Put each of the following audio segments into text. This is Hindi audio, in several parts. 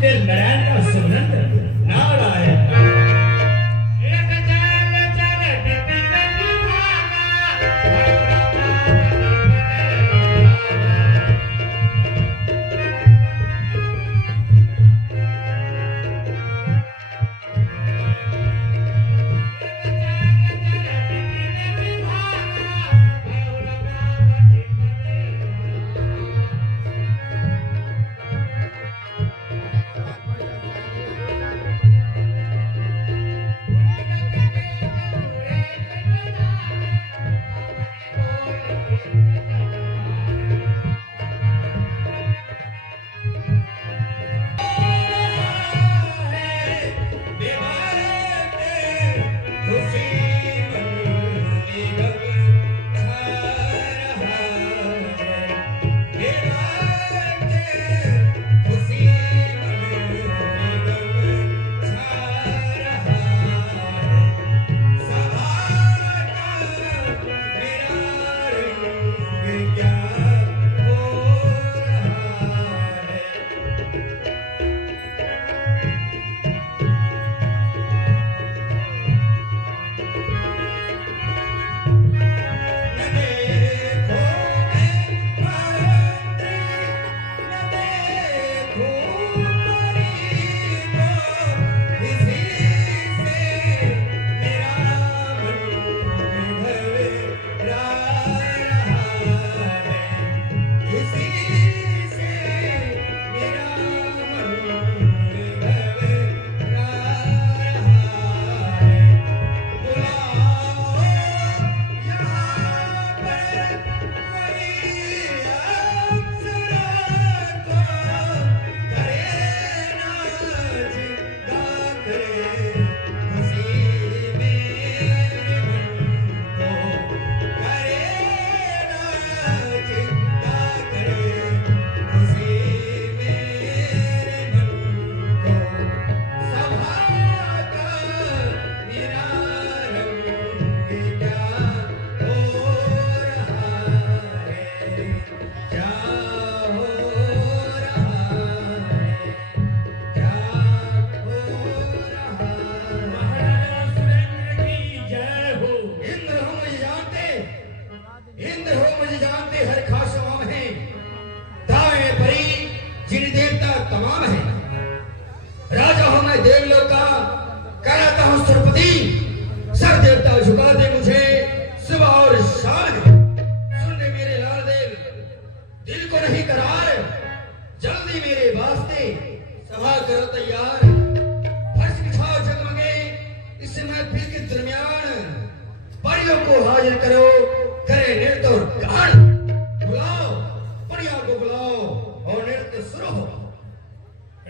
देव नारायण का सुमरन करते हैं। नारायण एक चाल चलत बिकट भागा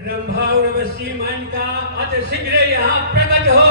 रंभा उर्वशी मन का अति शीघ्र यहाँ प्रकट हो।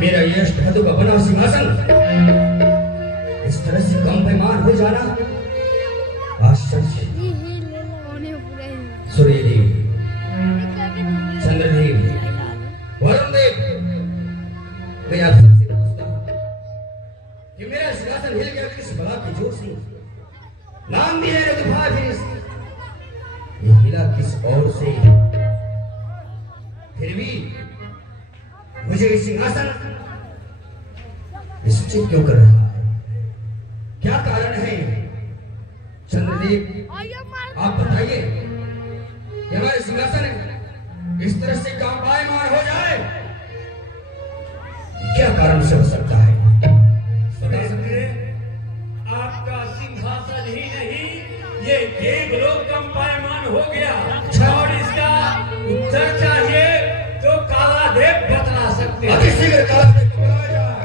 मेरा ये अष्टधातु का बना सिंहासन इस तरह से कम पैमान हो जाना आश्चर्य। सूर्यदेव, चंद्रदेव, वरुण देव, मैं आप सबसे पूछता हूं कि मेरा सिंहासन हिल गया किस बला की जोर से? नाम भी है रघुभाभिस, ये हिला किस ओर से? फिर भी मुझे ये सिंहासन निश्चित क्यों कर रहा है? क्या कारण है? चंद्रदेव, आप बताइए कि हमारे सिंहासन इस तरह से काम पायमान हो जाए, क्या कारण से हो सकता है? बता सकते हैं? आपका सिंहासन ही नहीं, ये देवलोक कंपायमान हो गया। और इसका उत्तर चाहिए तो कालादेव बतला सकते हैं। अति शीघ्र कालादेव को बुलाया जाए।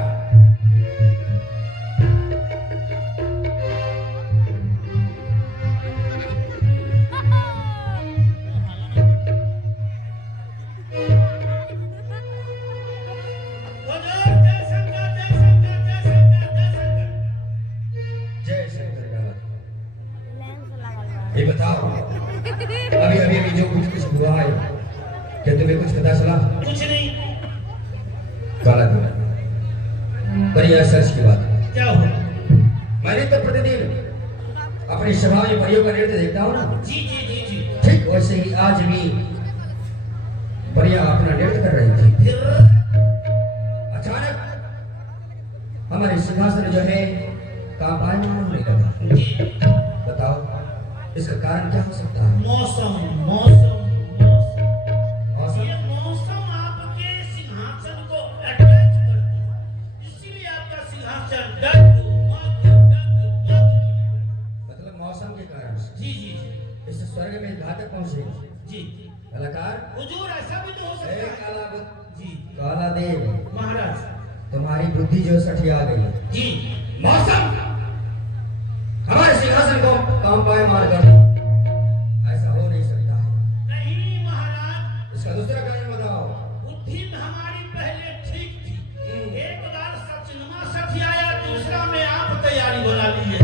जय शंकर कालादेव। ये बताओ, अभी जो कुछ हुआ है, क्या तुम्हें कुछ पता चला? कुछ नहीं। कालादेव, बड़ी आश्चर्य की बात है। क्या हुआ? मैंने तो प्रतिदिन अपनी सभा में परियों का नृत्य देखता हूँ ना, जी जी जी जी। ठीक वैसे ही आज भी परिया अपना नृत्य कर रही थी। फिर अचानक हमारे सिंहासन जो है कांपायमान होने लगा। जी। बताओ, इसका कारण क्या हो सकता है? मौसम मौसम मौसम। मौसम? ये मौसम आपके सिंहासन को अटैच करता है, इसीलिए आपका सिंहासन डगमग मतलब मौसम के कारण से जी जी जी इस स्वर्ग में घातक पहुंचे। जी। कलाकार, हुजूर, ऐसा भी तो हो ए सकता है। जी कालादेव, महाराज तुम्हारी बुद्धि जो सठिया गई। जी। मौसम हमारे सिंहासन को कांपायमान कर दो, ऐसा हो नहीं सकता है। नहीं महाराज, इसका दूसरा कारण बताओ। बुद्धि हमारी पहले ठीक थी। एक बार सचनुमा सच आया, दूसरा में आप तैयारी बना लीजिए।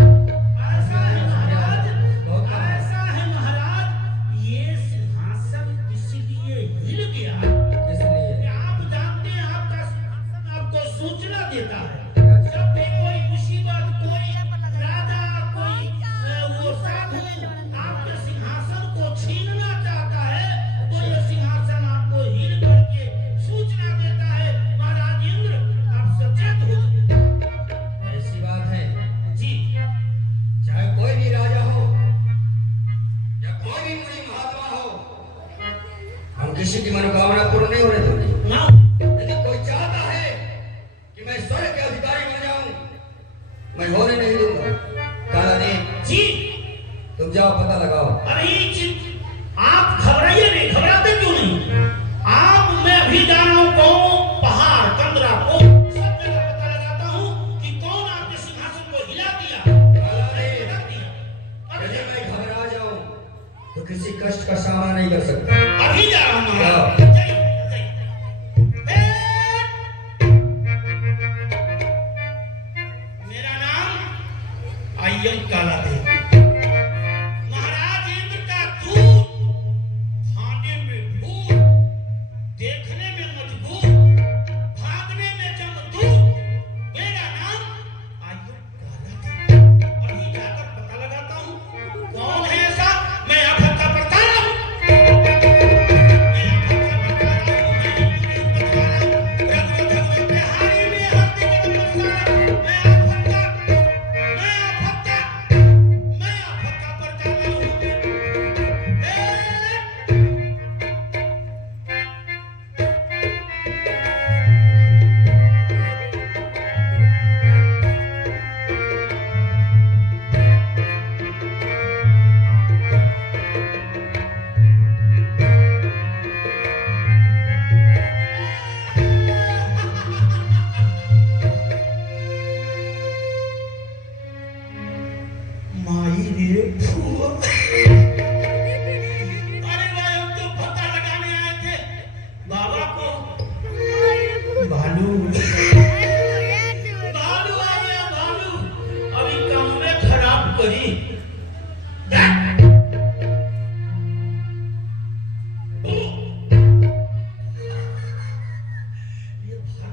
ऐसा है महाराज, ऐसा है महाराज, ये सिंहासन इसलिए हिल गया इसलिए कि आप जानते हैं आपका सिंहासन आपको सूचना देता है। जब भी कोई मुसीबत, कोई राजा, कोई वो साधु आपके सिंहासन को छीनना चाहता है, तो ये सिंहासन आपको हिल करके सूचना देता है, महाराज इंद्र आप सचेत हो जाइए। ऐसी बात है, जी चाहे कोई भी राजा हो या कोई भी मुनि महात्मा हो, हम किसी की मनोकामना पूर्ण नहीं होने देंगे। ना यदि कोई चाहता है कि मैं स्वर्ग के अधिकारी बन जाऊं, मैं होने नहीं दूंगा। कालादेव, जी। तुम जाओ पता लगाओ। अरे आप घबराइए नहीं, घबराते क्यों नहीं? आप, मैं अभी जा रहा हूं, कौन पहाड़ कंदरा को सब जगह पता लगाता हूं कि कौन आपके सिंहासन को हिला दिया। कालादेव, यदि मैं घबरा जाऊं तो किसी कष्ट का सामना नहीं कर सकता। अभी जा रहा हूं महाराज। जाओ। जाइए, जाइए। मेरा नाम अय्यम कालादेव। महाराज इंद्र का दूत, खाने में भूत, देखने में मजबूर, भागने में जमदूत। मेरा नाम अय्यम कालादेव। अभी जाकर पता लगाता हूँ कौन है ऐसा। मैं आप का पता मैं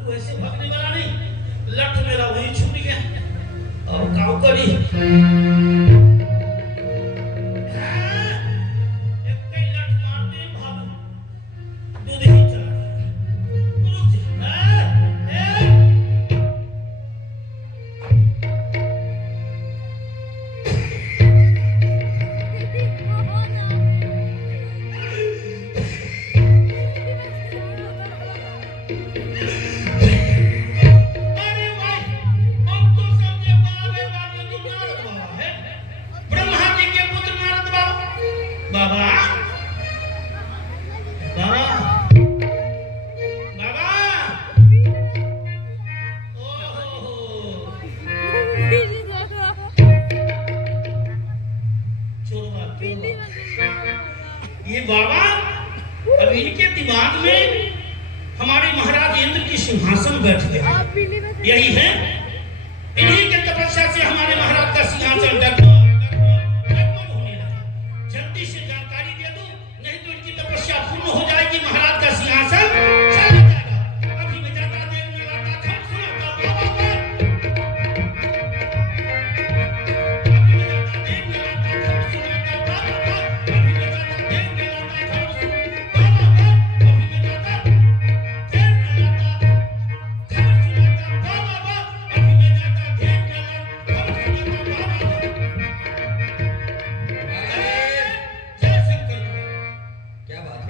तू ऐसे भागने वाला नहीं, लठ मेरा वही छूट गया और काव करी एक कई लठ मारते भागो दूध ही चला रुक जा ये बाबा अब इनके दिमाग में हमारे महाराज इंद्र की सिंहासन बैठ गया। यही है, इन्हीं के तपस्या से हमारे महाराज का सिंहासन डगमग होने लगा। जल्दी से जानकारी दे दो, नहीं तो इनकी तपस्या पूर्ण हो जाएगी, महाराज का सिंहासन चला जाएगा। अभी मैं जाता देव मेरा खम सुनाता बाबा को।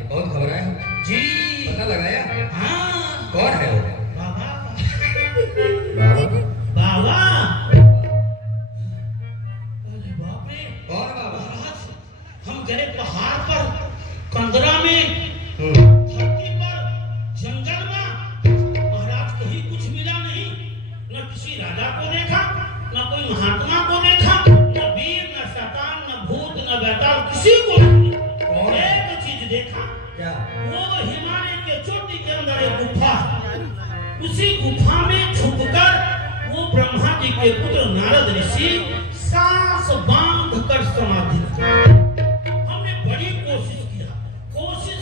बहुत घबराया जी पता लगाया? हाँ कौन है वो? बाबा बाबा बाबा अरे बाप रे कौन बाबा? महाराज हम गए पहाड़ पर कंदरा में हम्म, धरती पर जंगल में महाराज कहीं कुछ मिला नहीं, न किसी राजा को देखा, न कोई महात्मा को देखा, न वीर न शैतान न भूत न बेताल किसी को नहीं। कौन? एक चीज देखा, क्या? वो हिमालय के चोटी के अंदर एक गुफा है। उसी गुफा में छुपकर वो ब्रह्मा जी के पुत्र नारद ऋषि सांस बांध कर समाधि रखे। हमने बड़ी कोशिश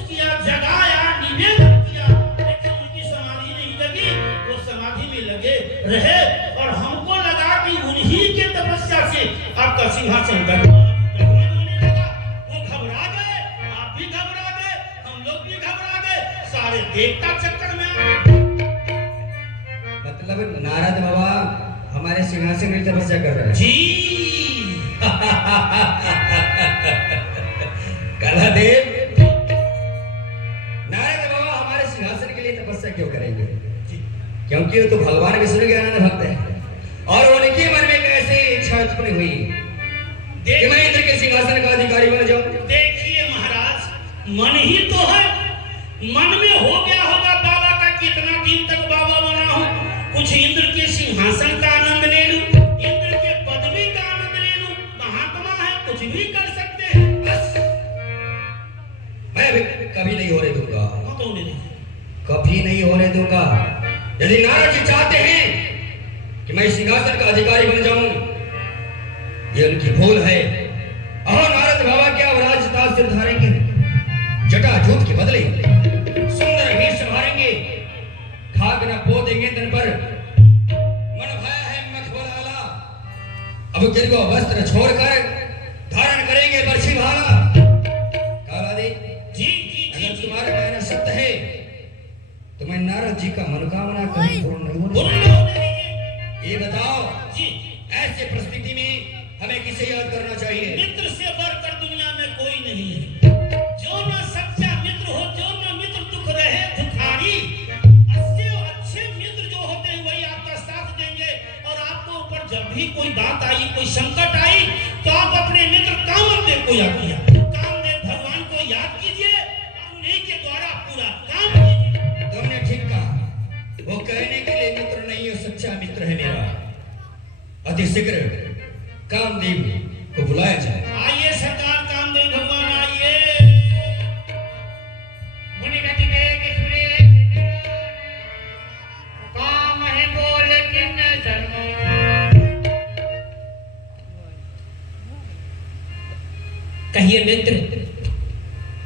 किया जगाया निवेदन किया, लेकिन उनकी समाधि नहीं लगी। वो समाधि में लगे रहे और हमको लगा कि उन्हीं के तपस्या से आपका सिंहासन गड़बड़ होने लगा। वो घबरा गए, आप भी घबरा गए, हम लोग भी घबरा गए, सारे देवता चक्कर में आ गए। मतलब नारद बाबा हमारे सिंहासन की तपस्या कर रहे हैं। जी कलादेव, नारद बाबा हमारे सिंहासन के लिए तपस्या क्यों करेंगे? क्योंकि वो तो भगवान विष्णु के आनंद भक्त है और उनके मन में एक ऐसी इच्छा उत्पन्न हुई कि मैं इंद्र के सिंहासन का अधिकारी बन जाऊं। देखिए महाराज, मन ही तो है, मन में हो गया होगा बाबा का, कितना दिन तक बाबा बना हूं, कुछ इंद्र के सिंहासन का आनंद ले लूं, इंद्र के पदवी का आनंद ले लूं। महात्मा है, कुछ भी कर सकते हैं। बस मैं भी कभी नहीं होने दूंगा, मत होने दो। कभी नहीं होने दूंगा। यदि नारद जी चाहते हैं कि मैं सिंहासन का अधिकारी बन जाऊं, ये उनकी भूल है। और नारद बाबा क्या राजताज सिर धारेंगे, जटा झूठ के बदले सुंदर वेश संभालेंगे, खाक न पो देंगे तन पर, मन भया है मखमलाला। अब जिनको वस्त्र छोड़कर धारण करेंगे बरछी भाला। काला दे जी जी जी अगर तुम्हारा कहना सत्य है तो मैं नारद जी का मनोकामना कहीं पूर्ण नहीं होने बोलो दूंगा। नहीं। ये बताओ, जी ऐसे परिस्थिति में हमें किसे याद करना चाहिए? मित्र से बढ़कर दुनिया में कोई नहीं है। जो न सच्चा मित्र हो, जो न मित्र दुख रहे दुखारी, अच्छे मित्र जो होते हैं वही आपका साथ देंगे। और आपको ऊपर जब भी कोई बात आई, कोई संकट आई, तो आप अपने मित्र कामदेव को याद किया, कामदेव भगवान को याद कीजिए और उन्हीं के द्वारा पूरा काम कीजिए। तुमने ठीक कहा, वो कहने के लिए मित्र नहीं है, सच्चा मित्र है मेरा। अति शीघ्र कामदेव को बुलाया जाए। आइए सरकार, कामदेव भगवान आइए। मुनिगति के सुने काम है बोल किन जन्म। कहिए मित्र,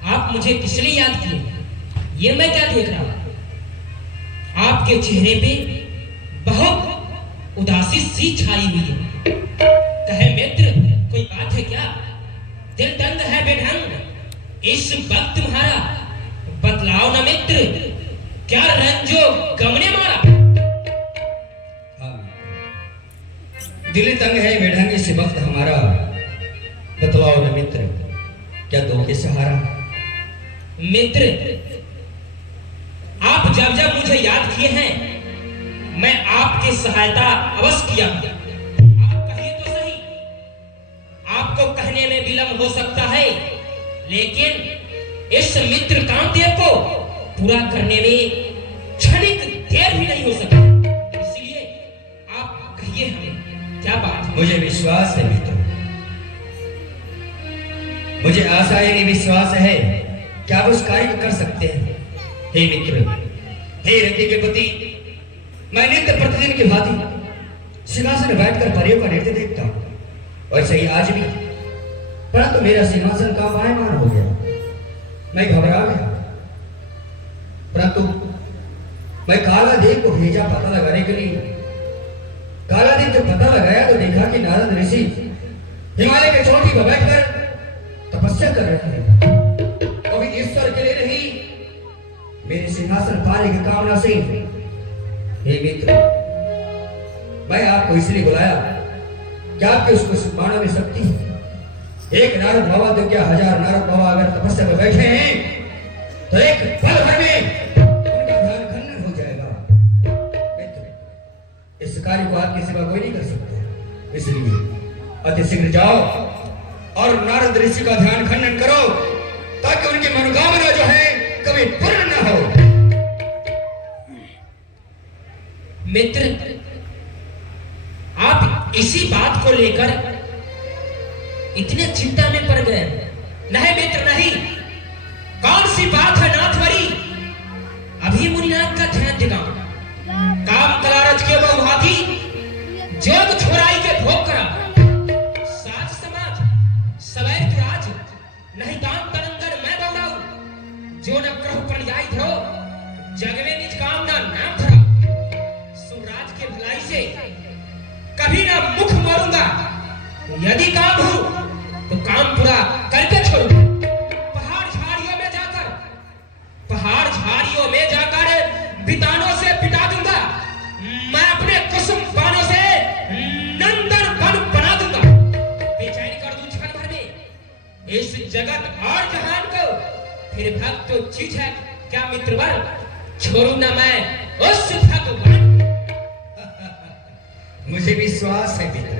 आप मुझे किस लिए याद किए? ये मैं क्या देख रहा हूं? आप आपके चेहरे पे बहुत उदासी सी छाई हुई है। कहे मित्र, कोई बात है क्या? दिल दंग है बेढंग इस वक्त तुम्हारा, बतलाओ न मित्र, क्या रंजो गम ने मारा? हाँ, दिल तंग है बेढंग इस वक्त हमारा, बतलाओ न मित्र, क्या दो के सहारा? मित्र, आप जब जब मुझे याद किए हैं, मैं आपकी सहायता अवश्य किया। आप कहिए तो सही, आपको कहने में विलंब हो सकता है, लेकिन इस मित्र कामदेव को पूरा करने में क्षणिक देर भी नहीं हो सकती। इसलिए आप कहिए हमें क्या बात है? मुझे विश्वास है मित्र, मुझे आशा है, विश्वास है कि आप उस कार्य को कर सकते हैं। हे मित्र, हे रति के पति, मैं नित्य प्रतिदिन की भांति सिंहासन बैठकर परियों का नृत्य देखता हूं, और सही आज भी, परंतु मेरा सिंहासन का पायमान हो गया। मैं घबरा गया, परंतु मैं काला देव को भेजा पता लगाने के लिए। काला देव जब पता लगाया तो देखा कि नारद ऋषि हिमालय के चोटी पर बैठकर तपस्या कर रहे हैं। अभी ईश्वर के लिए नहीं, मेरे सिंहासन पाने की कामना से। हे मित्र, मैं आपको इसलिए बुलाया कि आपके उसको मानव में शक्ति है। एक नारद बाबा तो क्या, 1000 नारद बाबा अगर तपस्या में बैठे हैं तो एक पल भर में उनका ध्यान खंडन हो जाएगा। मित्र, इस कार्य को आपके सिवा कोई नहीं कर सकता, इसलिए अति शीघ्र जाओ और नारद ऋषि का ध्यान खंडन करो, ताकि उनकी मनोकामना जो है कभी पूर्ण न हो। मित्र, आप इसी बात को लेकर इतने चिंता में पड़ गए? नहीं मित्र नहीं, कौन सी बात है नाथवरी? अभी मुनिनाथ का ध्यान दिलाओ। काम कलारज के बहु हाथी, जोग छोराई के भोग करा, साज समाज सवैर राज, नहीं दान तरंगर मैं दौड़ाऊ, जो न ग्रह पर्याय धरो, जग में निज कामना नाम धरा। सुराज के भलाई से कभी ना मुख मोड़ूंगा, यदि काम हो तो काम पूरा करके छोड़ूंगा। पहाड़ झाड़ियों में जाकर बितानों से पिटा दूंगा, मैं अपने कुसुम बाणों से नंदन वन बना दूंगा। बेचैन कर दूं क्षण भर में इस जगत और जहान को, फिर भक्त तो चीज है क्या मित्रवर, छोड़ू ना मैं उस भगवान। मुझे विश्वास है मित्र,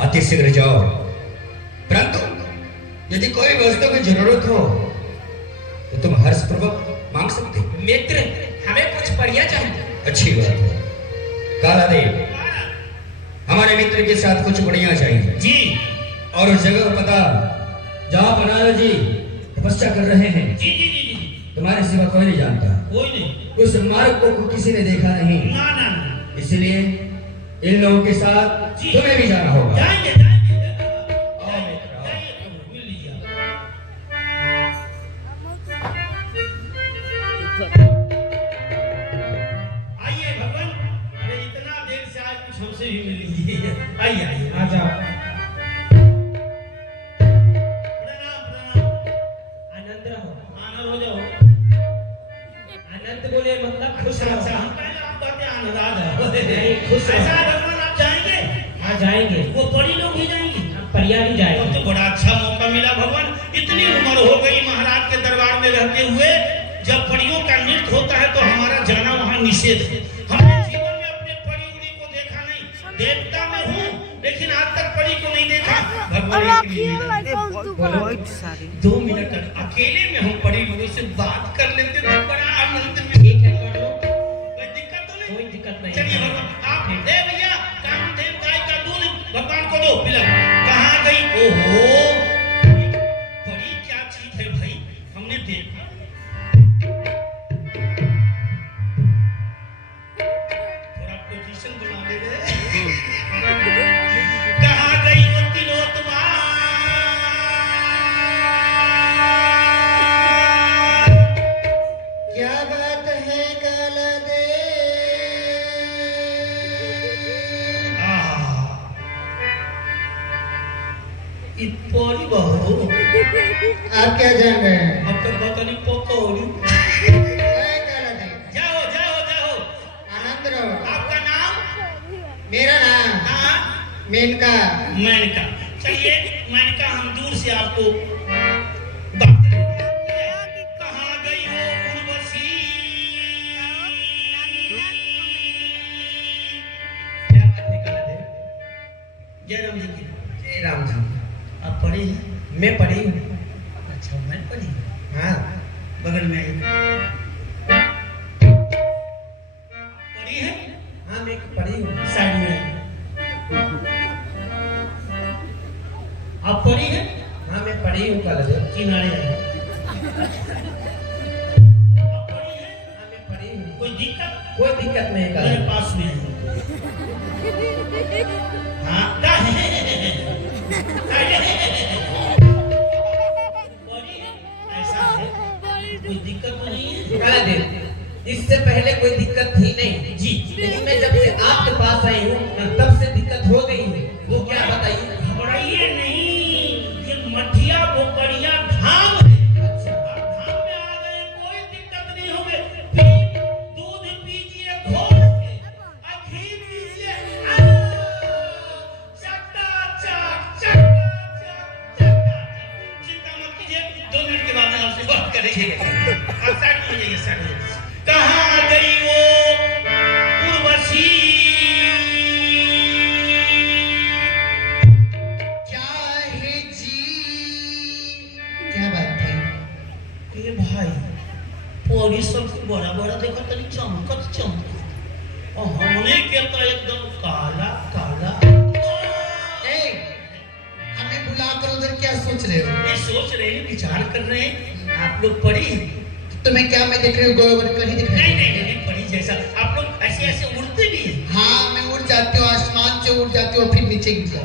अति शीघ्र जाओ, परंतु यदि कोई वस्तु की जरूरत हो तो तुम हर्षपूर्वक मांग सकते हो। मित्र, हमें कुछ बढ़िया चाहिए। अच्छी बात है। काला देव, हमारे मित्र के साथ कुछ बढ़िया चाहिए जी। और उस जगह का पता जहाँ पर नारद जी तपस्या कर रहे हैं, जी जी जी जी, तुम्हारे सिवा कोई नहीं जानता। कोई नहीं। उस मार्ग को किसी ने देखा नहीं, ना ना ना, इसलिए इन लोगों के साथ जी। तुम्हें भी जाना होगा। जाएंगे जाएंगे, आओ मित्र, आओ। जाइए प्रभु, मिल लीजिए। आइए भगवान, अरे इतना देर से आज कुछ हमसे भी मिल लीजिए। आइए आइए, आ जाओ। प्रणाम प्रणाम, आनंद रहो। आनंद हो जाओ। आनंद बोले मतलब खुश अच्छा रहो। अच्छा, हम पहले आप कहते हैं आनंद है। नहीं, खुश रहो। ऐसा है भगवान, आप जाएंगे? हाँ जाएंगे, वो बड़ी लोग भी जाएंगे। हम परिया भी अब जाएंगे। तो बड़ा अच्छा मौका मिला भगवान, इतनी उम्र हो गई महाराज के दरबार में रहते हुए, जब परियों का नृत्य होता है तो हमारा जाना वहाँ निषेध है। हमने जीवन में अपने परी उरी को देखा नहीं, देखता मैं हूँ लेकिन आज तक परी को नहीं देखा। भगवान एक मिनट, 2 मिनट तक अकेले में हम परी लोगों से बात कर लेते तो बड़ा आनंद मिलता। ठीक है, कर लो, कोई दिक्कत तो नहीं? कोई दिक्कत नहीं। चलिए भगवान, आप दे भैया, कामदेव गाय का दूध भगवान को दो, पिला। कहाँ गई? ओहो, बड़ी क्या चीज है भाई, हमने देखा। थोड़ा पोजीशन बना दे रहे। कहाँ गई वो तिलोत्तमा? बहू आप क्या जान रहे हैं? अब तो पता नहीं पकौड़ी। जय काला देव। जाओ जाओ जाओ। आनंद रहो। आपका नाम? मेरा नाम हाँ मेनका। मेनका। चलिए मेनका, हम दूर से आपको बात करेंगे। कहाँ गई हो उर्वशी? क्या बात है काला देव? जय राम जी की। जय राम जी। आप पढ़े हैं? मैं पढ़ी हूँ। अच्छा मैं पढ़ी हूँ। हाँ। बगल में आई। पढ़ी है? हाँ मैं पढ़ी हूँ। साइड में आई। आप पढ़ी है? हाँ मैं पढ़ी हूँ काला देव। किनारे आई। आप पढ़ी है? हाँ मैं पढ़ी हूँ। कोई दिक्कत? कोई दिक्कत नहीं काला मेरे देव। पास में है। हाँ क्या है? पढ़ी है? ऐसा है? कोई दिक्कत तो नहीं है? काला देव, इससे पहले कोई दिक्कत थी नहीं जी। लेकिन मैं जब से आपके पास आई हूँ तब से दिक्कत हो गई है। वो क्या बताइए? घबराइए नहीं, ये मठिया बोकरिया धाम है। अच्छा। आप धाम में आ गए, कोई दिक्कत नहीं होगी। दूध पीजिए घोल के, घी पीजिए चकाचक, चिंता मत कीजिए, 2 मिनट के बाद आपसे बात करेंगे। आप साइड में हो जाइए, साइड में। कहाँ गई वो उर्वशी? क्या है जी? क्या बात है? ए भाई, पौड़ी सबसे बड़ा बड़ा देखा तनी चमकत चमकत, और हमने के तो एकदम काला काला। ए, हमें बुलाकर उधर क्या सोच रहे हो? ये सोच रहे हैं, विचार कर रहे हैं। आप लोग पढ़ी? तुम्हें क्या मैं देख रही हूँ? गोबर कहीं दिख रही नहीं है? नहीं नहीं, पढ़ी जैसा आप लोग ऐसे ऐसे उड़ते भी हैं। हाँ मैं उड़ जाती हूँ, आसमान से उड़ जाती हूँ फिर नीचे गिर जाती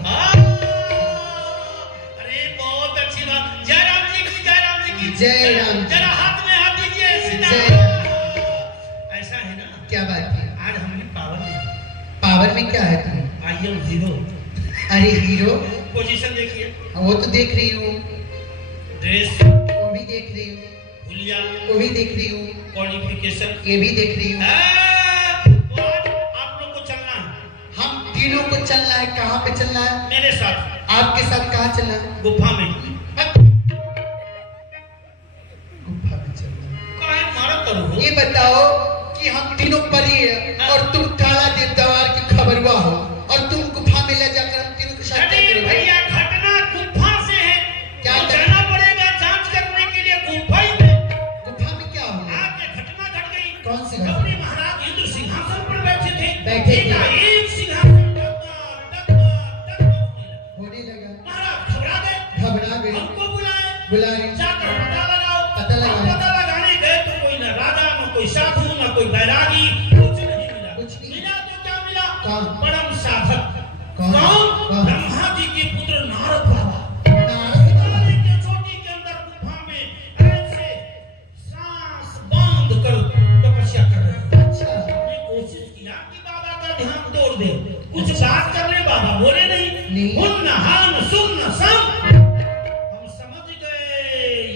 अरे बहुत अच्छी बात। जय राम जी की, जय राम जी की। जय राम जी। जरा हाथ में हाथ दीजिए। जय ऐसा है ना? क्या बात है? आज हमने पावर में, पावर में क्या है तुम? I am hero. अरे हीरो? पोजीशन देखिए, वो तो देख रही हूँ। ड्रेस, वो भी देख रही हूँ। हुलिया, वो भी देख रही हूँ। क्वालिफिकेशन। ये भी देख रही हूँ। तो आज आप लोग को चलना है हम तीनों को चलना है। कहाँ पे चलना है? मेरे साथ, आपके साथ कहाँ चलना है? गुफा में। गुफा में चलना है। काहे मारा करो? ये बताओ कि हम तीनों परी है और तुम काला देव दवार की खबरवा हो और तुम गुफा में ले जाकर हम तीनों के साथ क्या अरे करोगे? भैया, घटना गुफा से है। क्या तो कर- जाना पड़ेगा जांच करने के लिए गुफा ही में। गुफा में क्या होगा? आज ये घटना घट गई। कौन सी घटना? गौरी महाराज इंद्र सिंहासन पर बैठे थे। बैठे थे। एक सिंहासन टकमा, होने लगा। महाराज घबरा गए। घबरा गए। हमको बुलाए। बुलाए। जाकर पता लगाओ। पता लगाओ। हम पता लगाने गए तो कोई न राजा, न कोई साधु, न कोई बैरागी, कुछ नहीं मिला। कुछ नहीं। मिला तो क्या मिला? कौन? परम साधक। कौन? कौन? ब्रह्मा जी के पुत्र नारद बाबा। नारद बाबा। नारद के चोटी के अंदर गुफा में ऐसे सांस बांध कर तपस्या कर रहे हैं। अच्छा। हमने कोशिश किया कि बाबा का ध्यान तोड़ दे, कुछ बात कर ले, बाबा बोले नहीं। हुन हान सुन सम। हम समझ गए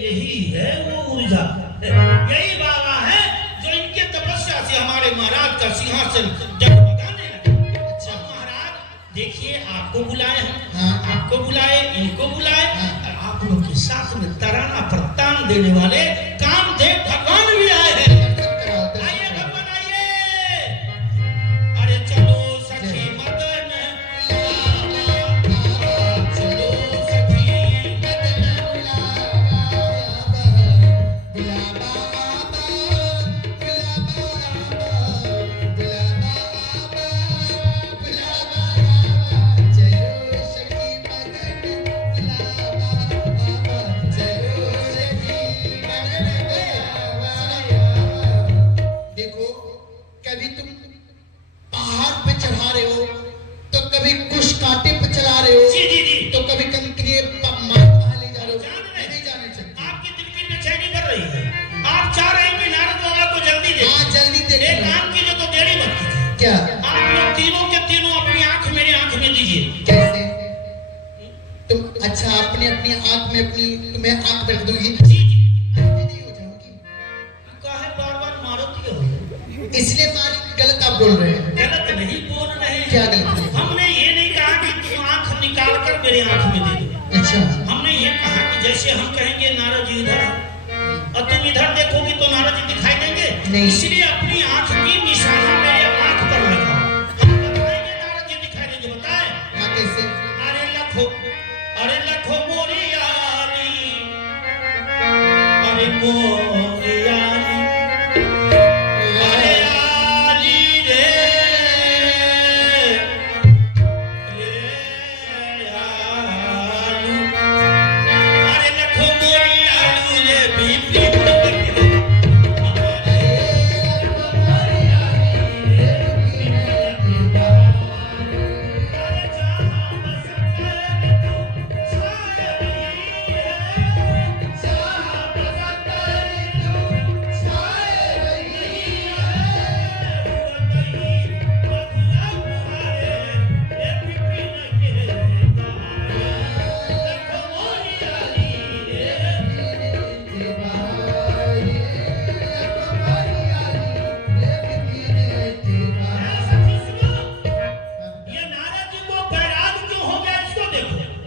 यही है वो ऊर्जा, यही बाबा है जो इनके तपस्या से हमारे महाराज का सिंहासन जगमगाने लगा। अच्छा महाराज देखिए, आपको बुलाए हैं। हाँ। आपको बुलाए, इनको बुलाए, हाँ। और आप लोग के साथ में तराना पर तान देने वाले कामदेव भगवान भी आए हैं। दर्शन कराओ, दर्शन आइए कराओ। भगवान आइए। अरे चलो सखी मदन, चलो सखी मदन। देखो, कभी तुम पहाड़ पे चढ़ा रहे हो तो कभी कुश कांटे पे चला रहे हो जी जी जी। तो कभी कंकरिए मार वहां ले जा रहे हो। जान रहे? नहीं जाने चाहिए। आपके दिल की बेचैनी बढ़ रही है। आप चाह रहे हैं कि नारद बाबा को जल्दी दे। हाँ जल्दी एक देखो। काम कीजिए तो देरी मत कीजिए। क्या? आप लोग तीनों के तीनों अपनी आंख मेरी आंख में दीजिए। कैसे? तुम अच्छा अपने अपनी आंख में अपनी तुम्हें आंख बैठ दूंगी, जी जी, नहीं हो जाऊंगी। काहे बार-बार मारती हो? इसलिए मारी, गलत आप बोल रहे हैं। गलत नहीं बोल रहे हैं। क्या गलत है? हमने ये नहीं कहा कि तुम आंख निकाल कर मेरे आंख में दे दो। अच्छा, हमने ये कहा कि जैसे हम कहेंगे नारद जी इधर और तुम इधर देखोगी तो नारद जी दिखाई देंगे, नहीं। इसलिए अपनी आंख की निशाना मेरे आंख पर लगाओ, हम बताएंगे नारद जी दिखाई देंगे। बताए हाँ कैसे? अरे लखो मोरियाली, अरे मोरियाली, अरे आली रे, रे आलू, अरे लखो मोरियालू रे बीपी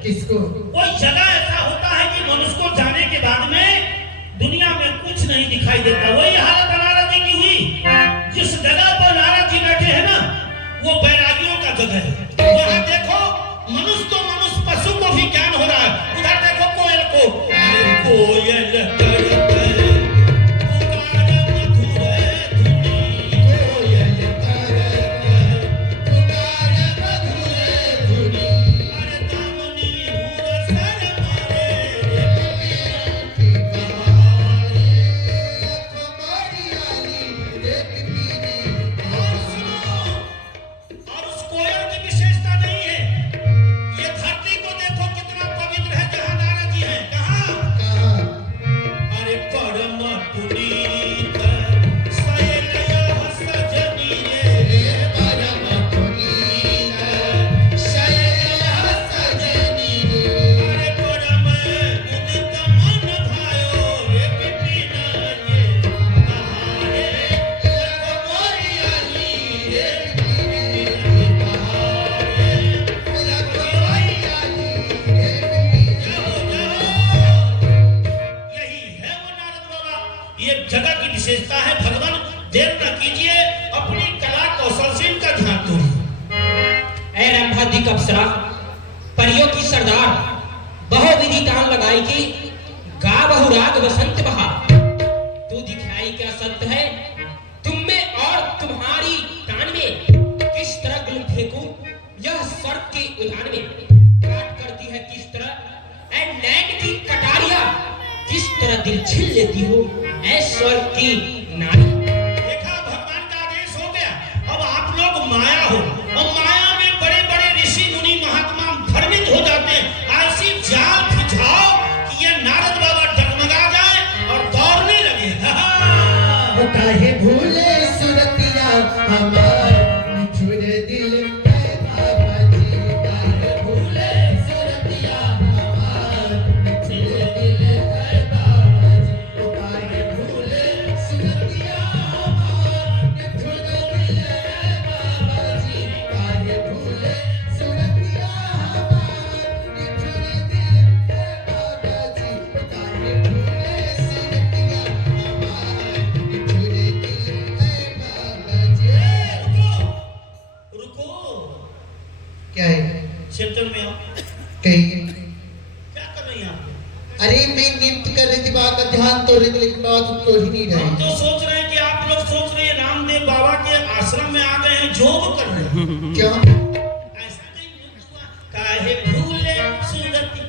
किसको? कोई जगह ऐसा होता है कि मनुष्य को जाने के बाद में दुनिया में कुछ नहीं दिखाई देता। वही हालत नारद जी की हुई। जिस जगह पर नारद जी बैठे हैं ना, वो बैरागियों का जगह है। वहां देखो मनुष्य तो मनुष्य, पशु को भी ज्ञान हो रहा है। उधर देखो कोयल को, कोयल जगह की विशेषता है। भगवान देर न कीजिए, अपनी कला कौशल से इनका ध्यान दो। ऐ रंभाधिक अप्सरा, परियों की सरदार, बहुविधि तान लगाई की गा बहुराग बसंत बहार। तू दिखाई क्या सत्य है, तुम में और तुम्हारी तान में किस तरह गुल फेंकूं यह सर्प के उद्यान में। काट करती है किस तरह ऐ नैन की कटारियां, किस तरह दिल छीन लेती हो ऐ स्वर्ग की नारी। देखा, भगवान का आदेश हो गया। अब आप लोग माया हो, और माया में बड़े बड़े ऋषि मुनि महात्मा भ्रमित हो जाते हैं। ऐसी जाल खिंचाओ कि ये नारद बाबा डगमगा जाए और दौड़ने लगे। काहे भूले सुरतिया हमार निठुर दिल है बाबा जी। काहे भूले सुरतिया हमार निठुर दिल है बाबा जी। काहे भूले सुरतिया हमार निठुर दिल है बाबा जी। काहे भूले सुरतिया हमार निठुर दिल है बाबा जी। काहे भूले सुरतिया हमार निठुर दिल है बाबा जी। रुको, क्या है? सेंटर में आओ। कहिए। क्या कर रही हैं आप? अरे मैं नृत्य कर रही थी, बाबा का ध्यान तो लेकिन बाबा तो ही नहीं हम रहे। तो सोच रहे हैं कि आप लोग सोच रहे हैं रामदेव बाबा के आश्रम में आ गए हैं, जोग कर रहे हैं। क्यों? ऐसा नहीं हुआ। काहे भूले सुरती।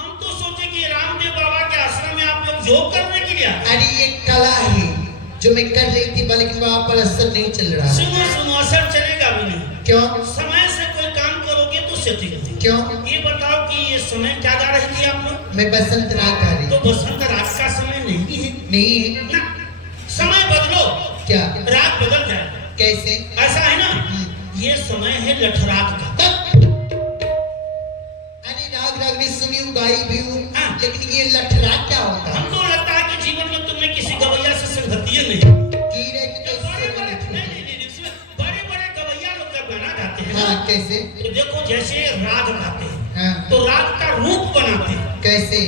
हम तो सोचे कि रामदेव बाबा के आश्रम में आप लोग योग करने के लिए आए। अरे ये कला है जो मैं कर रही थी, लेकिन वहां पर असर नहीं चल रहा। सुनो सुनो, असर चलेगा भी नहीं। क्यों? समय से कोई काम करोगे तो सेटिंग होगी। क्यों? ये बताओ कि ये समय क्या गा रही थी आप लोग? मैं बसंत राग गा रही तो बसंत रात का समय नहीं है नहीं है। ना। समय बदलो, क्या? रात बदल जाए। कैसे? ऐसा है ना, ये समय है लठरात का। भी हूँ, हाँ। लेकिन ये लठरा क्या होता है? हमको लगता है कि जीवन में तुमने किसी गवैया से संगति नहीं की रे कि जो कैसे बड़े बड़े बने थे? नहीं, इसमें बड़े बड़े गवैया लोग जब गाना गाते हैं हाँ, ना, कैसे? तो देखो जैसे राग गाते हैं हाँ, तो राग का रूप बनाते हैं। कैसे?